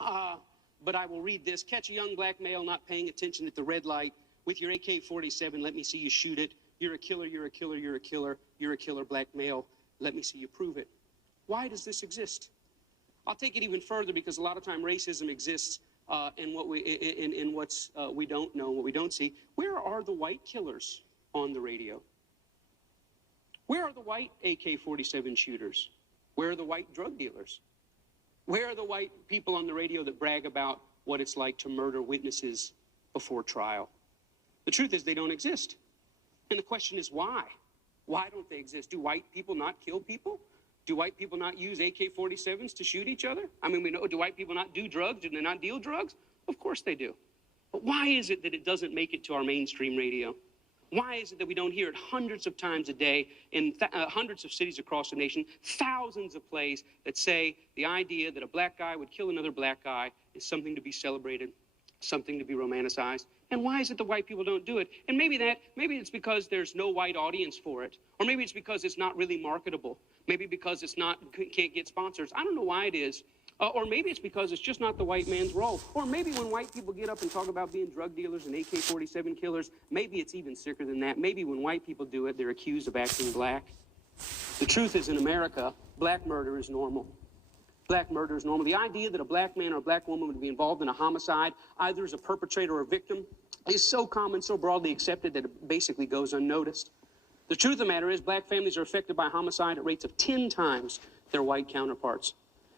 But I will read this. Catch a young black male not paying attention at the red light with your AK-47. Let me see you shoot it. You're a killer, you're a killer, you're a killer. You're a killer, black male. Let me see you prove it. Why does this exist? I'll take it even further, because a lot of time racism exists in what we don't know, what we don't see. Where are the white killers on the radio? Where are the white AK-47 shooters? Where are the white drug dealers? Where are the white people on the radio that brag about what it's like to murder witnesses before trial? The truth is they don't exist. And the question is why? Why don't they exist? Do white people not kill people? Do white people not use AK-47s to shoot each other? I mean, we know, do white people not do drugs? Do they not deal drugs? Of course they do. But why is it that it doesn't make it to our mainstream radio? Why is it that we don't hear it hundreds of times a day in hundreds of cities across the nation, thousands of plays that say the idea that a black guy would kill another black guy is something to be celebrated, something to be romanticized? And why is it the white people don't do it? And maybe it's because there's no white audience for it. Or maybe it's because it's not really marketable. Maybe because can't get sponsors. I don't know why it is. Or maybe it's because it's just not the white man's role. Or maybe when white people get up and talk about being drug dealers and AK-47 killers, maybe it's even sicker than that. Maybe when white people do it, they're accused of acting black. The truth is, in America, black murder is normal. Black murder is normal. The idea that a black man or a black woman would be involved in a homicide, either as a perpetrator or a victim, is so common, so broadly accepted that it basically goes unnoticed. The truth of the matter is, black families are affected by homicide at rates of 10 times their white counterparts.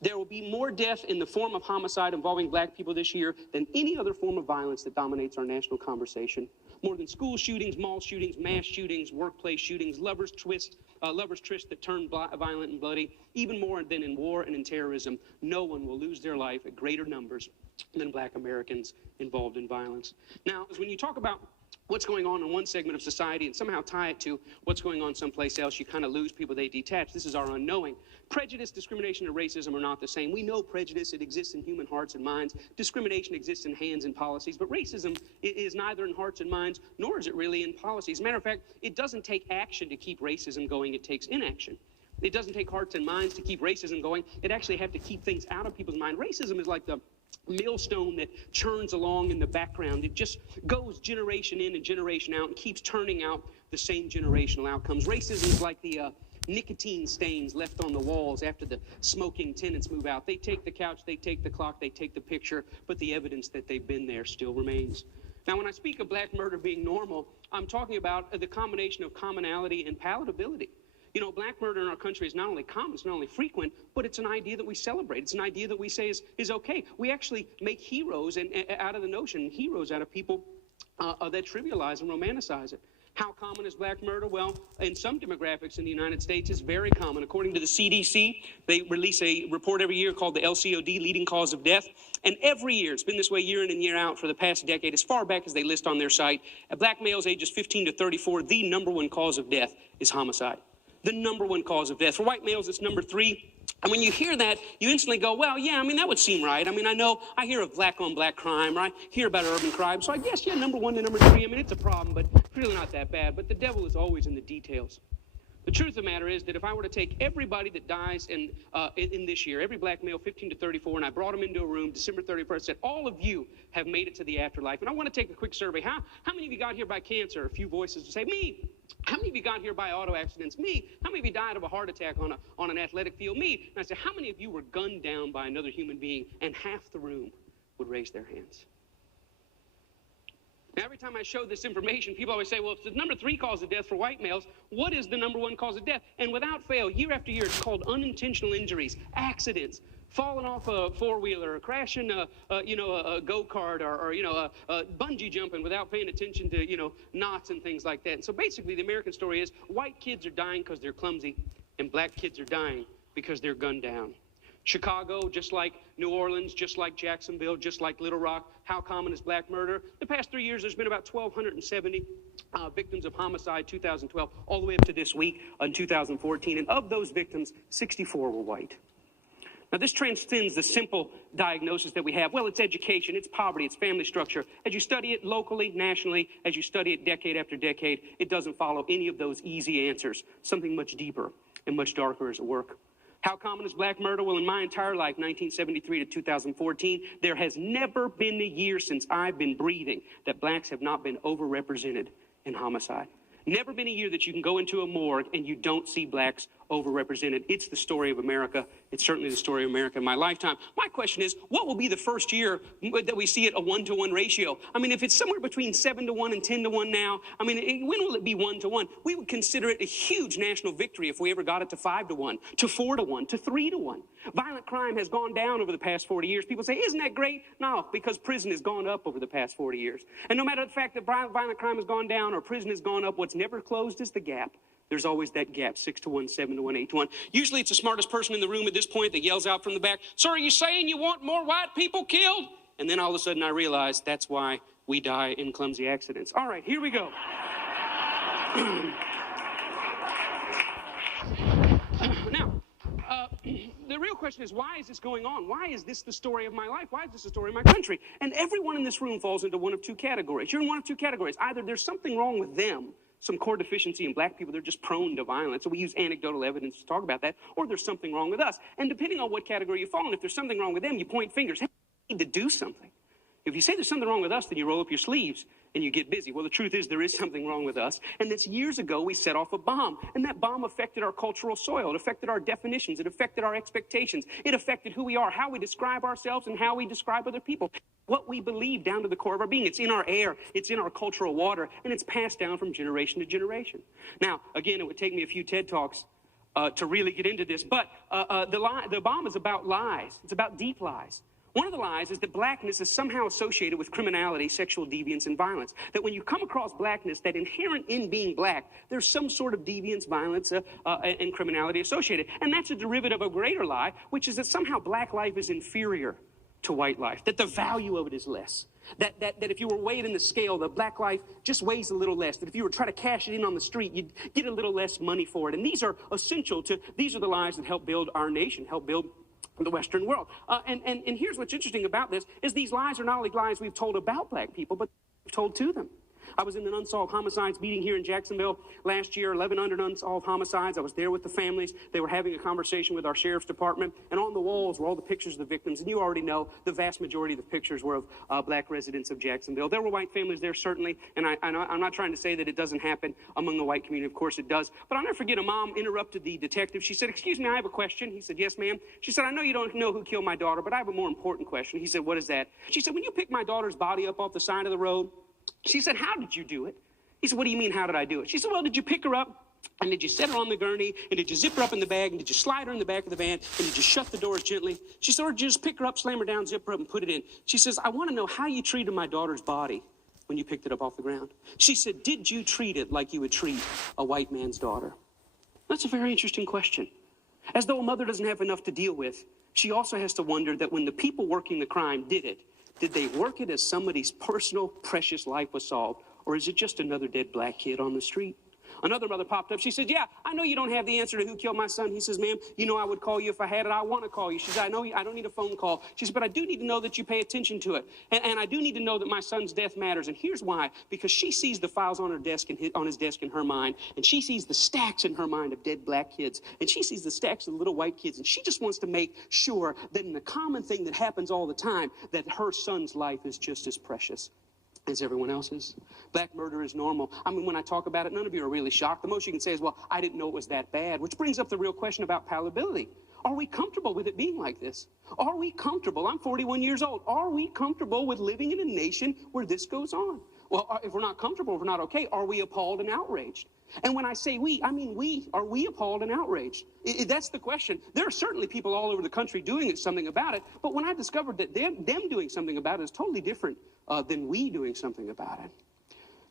There will be more death in the form of homicide involving black people this year than any other form of violence that dominates our national conversation. More than school shootings, mall shootings, mass shootings, workplace shootings, lovers' trysts that turn violent and bloody, even more than in war and in terrorism. No one will lose their life at greater numbers than black Americans involved in violence. Now, when you talk about what's going on in one segment of society and somehow tie it to what's going on someplace else, you kind of lose people, they detach. This is our unknowing. Prejudice, discrimination, and racism are not the same. We know prejudice, it exists in human hearts and minds. Discrimination exists in hands and policies, but racism is neither in hearts and minds, nor is it really in policies. As a matter of fact, it doesn't take action to keep racism going, it takes inaction. It doesn't take hearts and minds to keep racism going. It actually has to keep things out of people's mind. Racism is like the millstone that churns along in the background. It just goes generation in and generation out and keeps turning out the same generational outcomes. Racism is like the nicotine stains left on the walls after the smoking tenants move out. They take the couch, they take the clock, they take the picture, but the evidence that they've been there still remains. Now, when I speak of black murder being normal, I'm talking about the combination of commonality and palatability. You know, black murder in our country is not only common, it's not only frequent, but it's an idea that we celebrate. It's an idea that we say is okay. We actually make heroes out of the notion, heroes out of people that trivialize and romanticize it. How common is black murder? Well, in some demographics in the United States, it's very common. According to the CDC, they release a report every year called the LCOD, leading cause of death. And every year, it's been this way year in and year out for the past decade, as far back as they list on their site, black males ages 15 to 34, the number one cause of death is homicide. The number one cause of death. For white males, it's number 3. And when you hear that, you instantly go, well, yeah, I mean, that would seem right. I mean, I hear of black-on-black crime, or I hear about urban crime. So I guess, yeah, number 1 to number 3, I mean, it's a problem, but it's really not that bad. But the devil is always in the details. The truth of the matter is that if I were to take everybody that dies in this year, every black male 15 to 34, and I brought them into a room December 31st, said, all of you have made it to the afterlife. And I want to take a quick survey. How many of you got here by cancer? A few voices to say, me. How many of you got here by auto accidents? Me. How many of you died of a heart attack on an athletic field? Me. And I said, how many of you were gunned down by another human being? And half the room would raise their hands. Now, every time I show this information, people always say, well, if the number 3 cause of death for white males, what is the number 1 cause of death? And without fail, year after year, it's called unintentional injuries, accidents, falling off a four-wheeler, or crashing a go-kart, or bungee jumping without paying attention to, knots and things like that. And so basically, the American story is white kids are dying because they're clumsy, and black kids are dying because they're gunned down. Chicago, just like New Orleans, just like Jacksonville, just like Little Rock, how common is black murder? The past 3 years, there's been about 1,270 victims of homicide, 2012, all the way up to this week in 2014. And of those victims, 64 were white. Now, this transcends the simple diagnosis that we have. Well, it's education, it's poverty, it's family structure. As you study it locally, nationally, as you study it decade after decade, it doesn't follow any of those easy answers. Something much deeper and much darker is at work. How common is black murder? Well, in my entire life, 1973 to 2014, there has never been a year since I've been breathing that blacks have not been overrepresented in homicide. Never been a year that you can go into a morgue and you don't see blacks overrepresented. It's the story of America. It's certainly the story of America in my lifetime. My question is, what will be the first year that we see it a 1-to-1 ratio? I mean, if it's somewhere between 7-to-1 and 10-to-1 now, I mean, when will it be 1-to-1? We would consider it a huge national victory if we ever got it to 5-to-1, to 4-to-1, to 3-to-1. Violent crime has gone down over the past 40 years. People say, isn't that great? No, because prison has gone up over the past 40 years. And no matter the fact that violent crime has gone down or prison has gone up, what's never closed is the gap. There's always that gap, 6-to-1, 7-to-1, 8-to-1. Usually it's the smartest person in the room at this point that yells out from the back, "So are you saying you want more white people killed?" And then all of a sudden I realize that's why we die in clumsy accidents. All right, here we go. Now, the real question is, why is this going on? Why is this the story of my life? Why is this the story of my country? And everyone in this room falls into one of two categories. You're in one of two categories. Either there's something wrong with them, some core deficiency in black people, they're just prone to violence. So we use anecdotal evidence to talk about that. Or there's something wrong with us. And depending on what category you fall in, if there's something wrong with them, you point fingers. Hey, we need to do something. If you say there's something wrong with us, then you roll up your sleeves and you get busy. Well, the truth is there is something wrong with us. And that's years ago we set off a bomb. And that bomb affected our cultural soil. It affected our definitions. It affected our expectations. It affected who we are, how we describe ourselves, and how we describe other people. What we believe down to the core of our being. It's in our air. It's in our cultural water. And it's passed down from generation to generation. Now, again, it would take me a few TED Talks to really get into this. But the bomb is about lies. It's about deep lies. One of the lies is that blackness is somehow associated with criminality, sexual deviance, and violence. That when you come across blackness, that inherent in being black, there's some sort of deviance, violence, and criminality associated. And that's a derivative of a greater lie, which is that somehow black life is inferior to white life, that the value of it is less. That if you were weighed in the scale, the black life just weighs a little less. That if you were trying to cash it in on the street, you'd get a little less money for it. And these are essential to, these are the lies that help build our nation, help build the Western world. And here's what's interesting about this, is these lies are not only lies we've told about black people, but we've told to them. I was in an unsolved homicides meeting here in Jacksonville last year, 1,100 unsolved homicides. I was there with the families. They were having a conversation with our sheriff's department, and on the walls were all the pictures of the victims. And you already know the vast majority of the pictures were of black residents of Jacksonville. There were white families there, certainly, and I'm not trying to say that it doesn't happen among the white community. Of course it does. But I'll never forget, a mom interrupted the detective. She said, "Excuse me, I have a question." He said, "Yes, ma'am." She said, "I know you don't know who killed my daughter, but I have a more important question." He said, "What is that?" She said, "When you picked my daughter's body up off the side of the road," she said, "How did you do it?" He said, "What do you mean, how did I do it?" She said, "Well, did you pick her up, and did you set her on the gurney, and did you zip her up in the bag, and did you slide her in the back of the van, and did you shut the doors gently?" She said, "Or did you just pick her up, slam her down, zip her up, and put it in?" She says, "I want to know how you treated my daughter's body when you picked it up off the ground." She said, "Did you treat it like you would treat a white man's daughter?" That's a very interesting question. As though a mother doesn't have enough to deal with, she also has to wonder that when the people working the crime did it, did they work it as somebody's personal, precious life was solved? Or is it just another dead black kid on the street? Another mother popped up. She said, "Yeah, I know you don't have the answer to who killed my son." He says, "Ma'am, you know I would call you if I had it. I want to call you." She said, "I know I don't need a phone call." She said, "But I do need to know that you pay attention to it. And I do need to know that my son's death matters." And here's why. Because she sees the files on her desk and on his desk in her mind. And she sees the stacks in her mind of dead black kids. And she sees the stacks of little white kids. And she just wants to make sure that in the common thing that happens all the time, that her son's life is just as precious as everyone else's. Black murder is normal. I mean, when I talk about it, none of you are really shocked. The most you can say is, "Well, I didn't know it was that bad," which brings up the real question about palatability. Are we comfortable with it being like this? Are we comfortable? I'm 41 years old. Are we comfortable with living in a nation where this goes on? Well, if we're not comfortable, if we're not okay, are we appalled and outraged? And when I say we, I mean we. Are we appalled and outraged? That's the question. There are certainly people all over the country doing something about it, but when I discovered that them doing something about it is totally different than we doing something about it.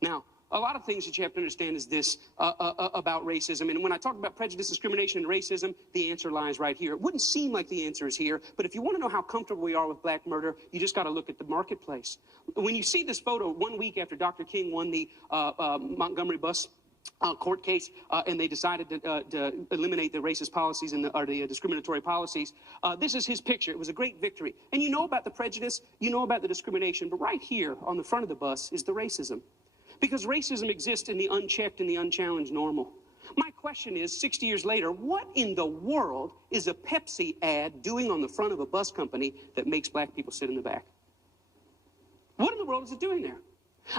Now, a lot of things that you have to understand is this about racism. And when I talk about prejudice, discrimination, and racism, the answer lies right here. It wouldn't seem like the answer is here, but if you want to know how comfortable we are with black murder, you just got to look at the marketplace. When you see this photo 1 week after Dr. King won the Montgomery bus court case, and they decided to eliminate the racist policies or the discriminatory policies. This is his picture. It was a great victory. And you know about the prejudice, you know about the discrimination, but right here on the front of the bus is the racism. Because racism exists in the unchecked and the unchallenged normal. My question is, 60 years later, what in the world is a Pepsi ad doing on the front of a bus company that makes black people sit in the back? What in the world is it doing there?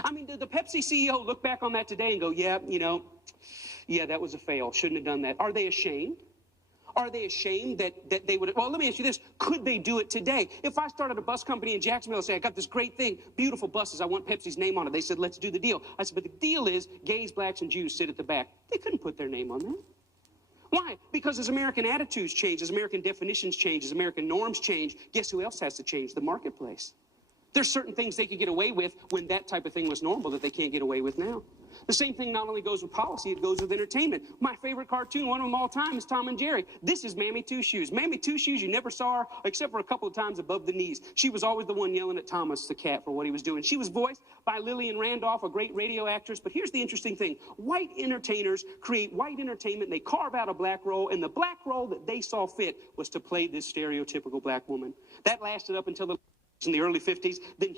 I mean, did the Pepsi CEO look back on that today and go, yeah, yeah, that was a fail. Shouldn't have done that. Are they ashamed? Are they ashamed that they would? Well, let me ask you this. Could they do it today? If I started a bus company in Jacksonville and say, I got this great thing, beautiful buses, I want Pepsi's name on it. They said, let's do the deal. I said, but the deal is gays, blacks, and Jews sit at the back. They couldn't put their name on that. Why? Because as American attitudes change, as American definitions change, as American norms change, guess who else has to change? The marketplace. There's certain things they could get away with when that type of thing was normal that they can't get away with now. The same thing not only goes with policy, it goes with entertainment. My favorite cartoon, one of them all time, is Tom and Jerry. This is Mammy Two Shoes. Mammy Two Shoes, you never saw her except for a couple of times above the knees. She was always the one yelling at Thomas the cat for what he was doing. She was voiced by Lillian Randolph, a great radio actress. But here's the interesting thing. White entertainers create white entertainment, and they carve out a black role, and the black role that they saw fit was to play this stereotypical black woman. That lasted up until in the early 50s. Then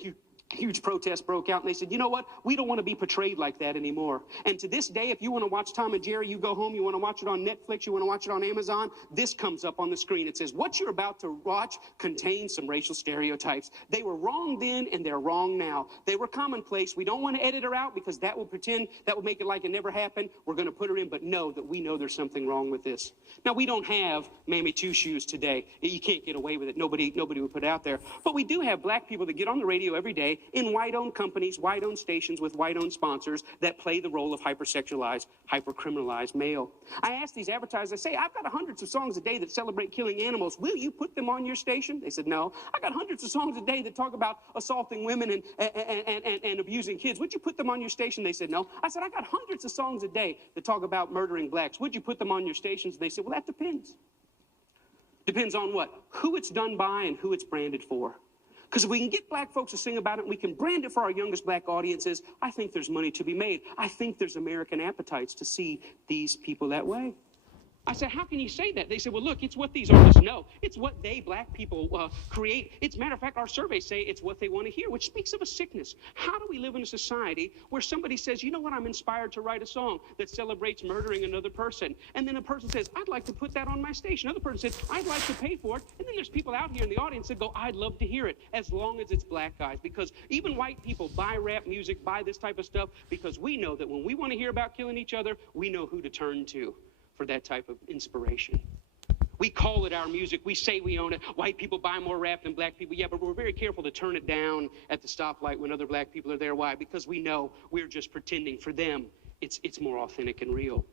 huge protests broke out, and they said, you know what? We don't want to be portrayed like that anymore. And to this day, if you want to watch Tom and Jerry, you go home, you want to watch it on Netflix, you want to watch it on Amazon, this comes up on the screen. It says, what you're about to watch contains some racial stereotypes. They were wrong then, and they're wrong now. They were commonplace. We don't want to edit her out because that will make it like it never happened. We're going to put her in, but know that we know there's something wrong with this. Now, we don't have Mammy Two Shoes today. You can't get away with it. Nobody would put it out there. But we do have black people that get on the radio every day in white-owned companies, white-owned stations with white-owned sponsors that play the role of hypersexualized, hyper-criminalized male. I ask these advertisers, I say, I've got hundreds of songs a day that celebrate killing animals. Will you put them on your station? They said, no. I got hundreds of songs a day that talk about assaulting women and abusing kids. Would you put them on your station? They said, no. I said, I got hundreds of songs a day that talk about murdering blacks. Would you put them on your stations? They said, well, that depends. Depends on what? Who it's done by and who it's branded for. Because if we can get black folks to sing about it and we can brand it for our youngest black audiences, I think there's money to be made. I think there's American appetites to see these people that way. I said, how can you say that? They said, well, look, it's what these artists know. It's what they, black people, create. It's a matter of fact, our surveys say it's what they want to hear, which speaks of a sickness. How do we live in a society where somebody says, you know what, I'm inspired to write a song that celebrates murdering another person. And then a person says, I'd like to put that on my station. Another person says, I'd like to pay for it. And then there's people out here in the audience that go, I'd love to hear it, as long as it's black guys. Because even white people buy rap music, buy this type of stuff, because we know that when we want to hear about killing each other, we know who to turn to for that type of inspiration. We call it our music. We say we own it. White people buy more rap than black people. Yeah, but we're very careful to turn it down at the stoplight when other black people are there. Why? Because we know we're just pretending. For them, it's more authentic and real.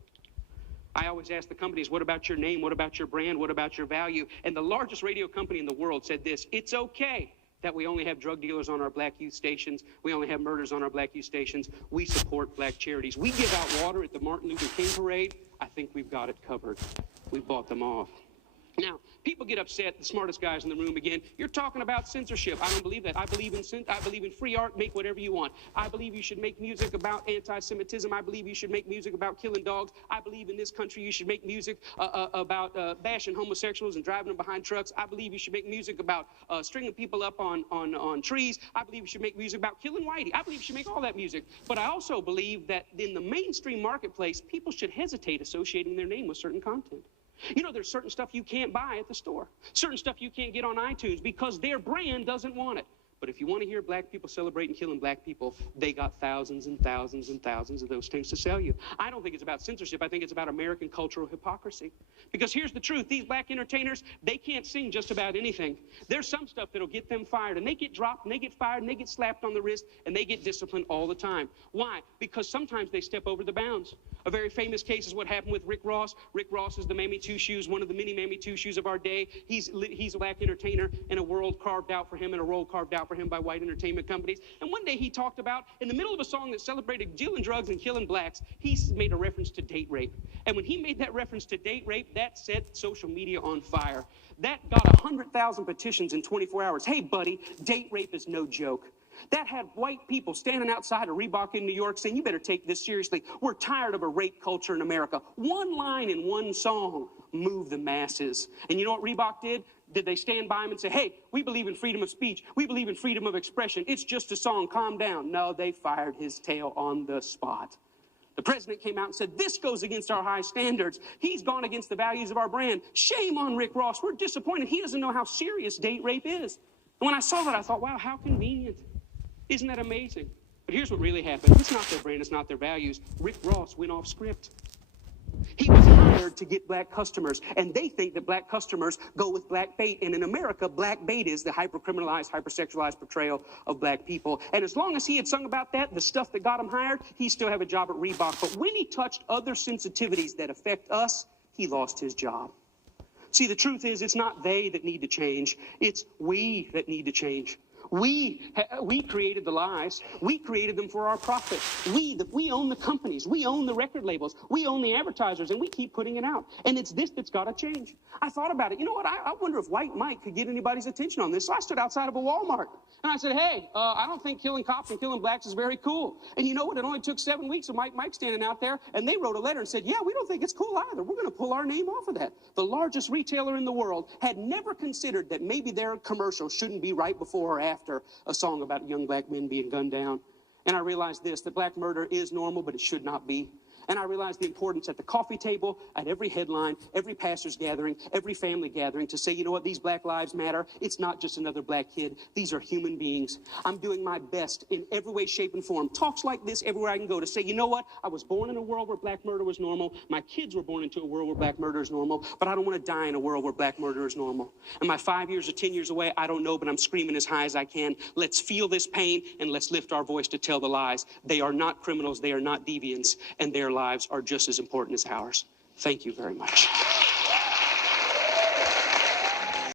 I always ask the companies, what about your name? What about your brand? What about your value? And the largest radio company in the world said this, it's okay that we only have drug dealers on our black youth stations. We only have murders on our black youth stations. We support black charities. We give out water at the Martin Luther King parade. I think we've got it covered. We bought them off. Now, people get upset, the smartest guys in the room again. You're talking about censorship. I don't believe that. I believe in free art. Make whatever you want. I believe you should make music about anti-Semitism. I believe you should make music about killing dogs. I believe in this country you should make music about bashing homosexuals and driving them behind trucks. I believe you should make music about stringing people up on trees. I believe you should make music about killing whitey. I believe you should make all that music. But I also believe that in the mainstream marketplace, people should hesitate associating their name with certain content. You know, there's certain stuff you can't buy at the store. Certain stuff you can't get on iTunes because their brand doesn't want it. But if you want to hear black people celebrating killing black people, they got thousands and thousands and thousands of those things to sell you. I don't think it's about censorship. I think it's about American cultural hypocrisy. Because here's the truth. These black entertainers, they can't sing just about anything. There's some stuff that'll get them fired, and they get dropped, and they get fired, and they get slapped on the wrist, and they get disciplined all the time. Why? Because sometimes they step over the bounds. A very famous case is what happened with Rick Ross. Rick Ross is the Mammy Two Shoes, one of the many Mammy Two Shoes of our day. He's a black entertainer, and a world carved out for him, and a role carved out for him by white entertainment companies. And one day he talked about, in the middle of a song that celebrated dealing drugs and killing blacks, he made a reference to date rape. And when he made that reference to date rape, that set social media on fire. That got 100,000 petitions in 24 hours. Hey, buddy, date rape is no joke. That had white people standing outside of Reebok in New York saying, you better take this seriously. We're tired of a rape culture in America. One line in one song moved the masses. And you know what Reebok did? Did they stand by him and say, hey, we believe in freedom of speech. We believe in freedom of expression. It's just a song. Calm down. No, they fired his tail on the spot. The president came out and said, this goes against our high standards. He's gone against the values of our brand. Shame on Rick Ross. We're disappointed. He doesn't know how serious date rape is. And when I saw that, I thought, wow, how convenient. Isn't that amazing? But here's what really happened. It's not their brand, it's not their values. Rick Ross went off script. He was hired to get black customers, and they think that black customers go with black bait. And in America, black bait is the hyper-criminalized, hypersexualized portrayal of black people. And as long as he had sung about that, the stuff that got him hired, he still have a job at Reebok. But when he touched other sensitivities that affect us, he lost his job. See, the truth is, it's not they that need to change. It's we that need to change. We created the lies. We created them for our profit. We own the companies. We own the record labels. We own the advertisers, and we keep putting it out. And it's this that's got to change. I thought about it. You know what? I wonder if White Mike could get anybody's attention on this. So I stood outside of a Walmart, and I said, hey, I don't think killing cops and killing blacks is very cool. And you know what? It only took 7 weeks of Mike standing out there, and they wrote a letter and said, yeah, we don't think it's cool either. We're going to pull our name off of that. The largest retailer in the world had never considered that maybe their commercial shouldn't be right before or after a song about young black men being gunned down. And I realized this, that black murder is normal, but it should not be. And I realized the importance at the coffee table, at every headline, every pastor's gathering, every family gathering to say, you know what, these black lives matter. It's not just another black kid. These are human beings. I'm doing my best in every way, shape, and form. Talks like this everywhere I can go to say, you know what, I was born in a world where black murder was normal. My kids were born into a world where black murder is normal, but I don't want to die in a world where black murder is normal. Am I 5 years or 10 years away? I don't know, but I'm screaming as high as I can. Let's feel this pain and let's lift our voice to tell the lies. They are not criminals. They are not deviants, and their lives are just as important as ours. Thank you very much.